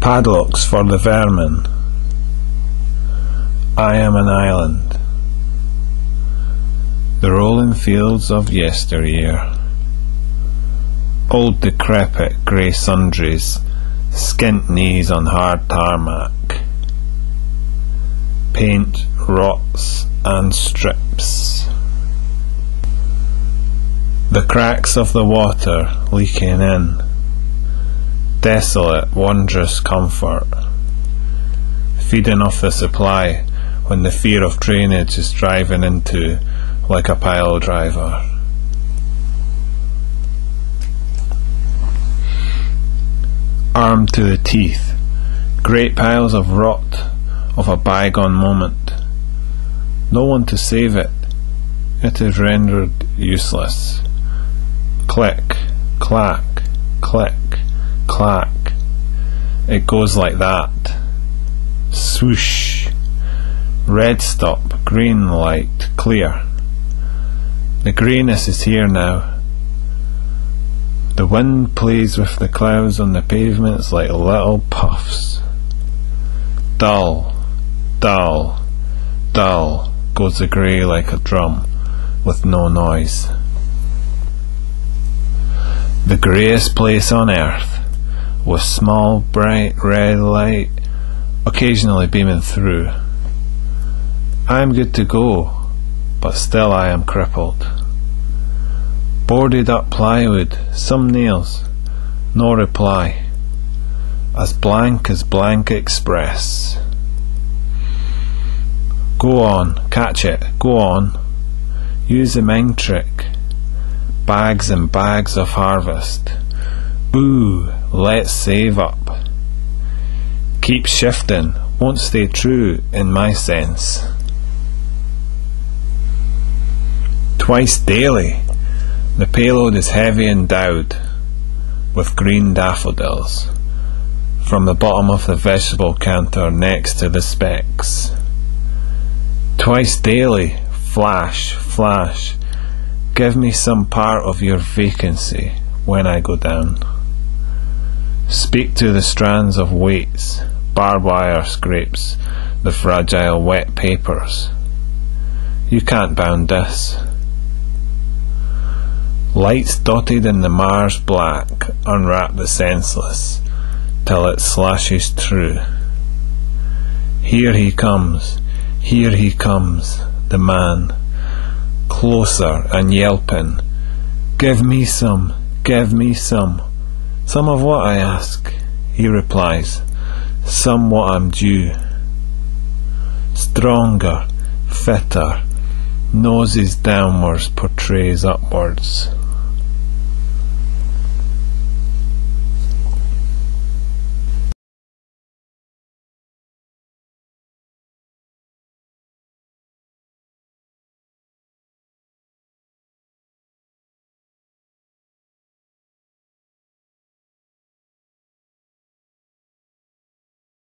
Padlocks for the vermin. I am an island. The rolling fields of yesteryear. Old decrepit grey sundries, skint knees on hard tarmac. Paint rots and strips. The cracks of the water leaking in. Desolate, wondrous comfort, feeding off the supply when the fear of drainage is driving into like a pile driver. Armed to the teeth, great piles of rot of a bygone moment. No one to save it. It is rendered useless. Click, clack, click, clack. It goes like that. Swoosh. Red stop, green light, clear. The greyness is here now. The wind plays with the clouds on the pavements like little puffs. Dull, dull, dull goes the grey like a drum, with no noise. The greyest place on earth, with small bright red light occasionally beaming through. I am good to go, but still I am crippled. Boarded up plywood, some nails, no reply, as blank express. Go on, catch it, go on, use the mind trick. Bags and bags of harvest. Ooh, let's save up. Keep shifting, won't stay true in my sense. Twice daily, the payload is heavy endowed with green daffodils from the bottom of the vegetable counter next to the specs. Twice daily, flash, flash, give me some part of your vacancy when I go down. Speak to the strands of weights, barbed wire scrapes, the fragile wet papers. You can't bound this. Lights dotted in the Mars black unwrap the senseless till it slashes through. Here he comes, the man, closer and yelping. Give me some, give me some. Some of what, I ask? He replies, some what I'm due. Stronger, fitter, noses downwards portrays upwards.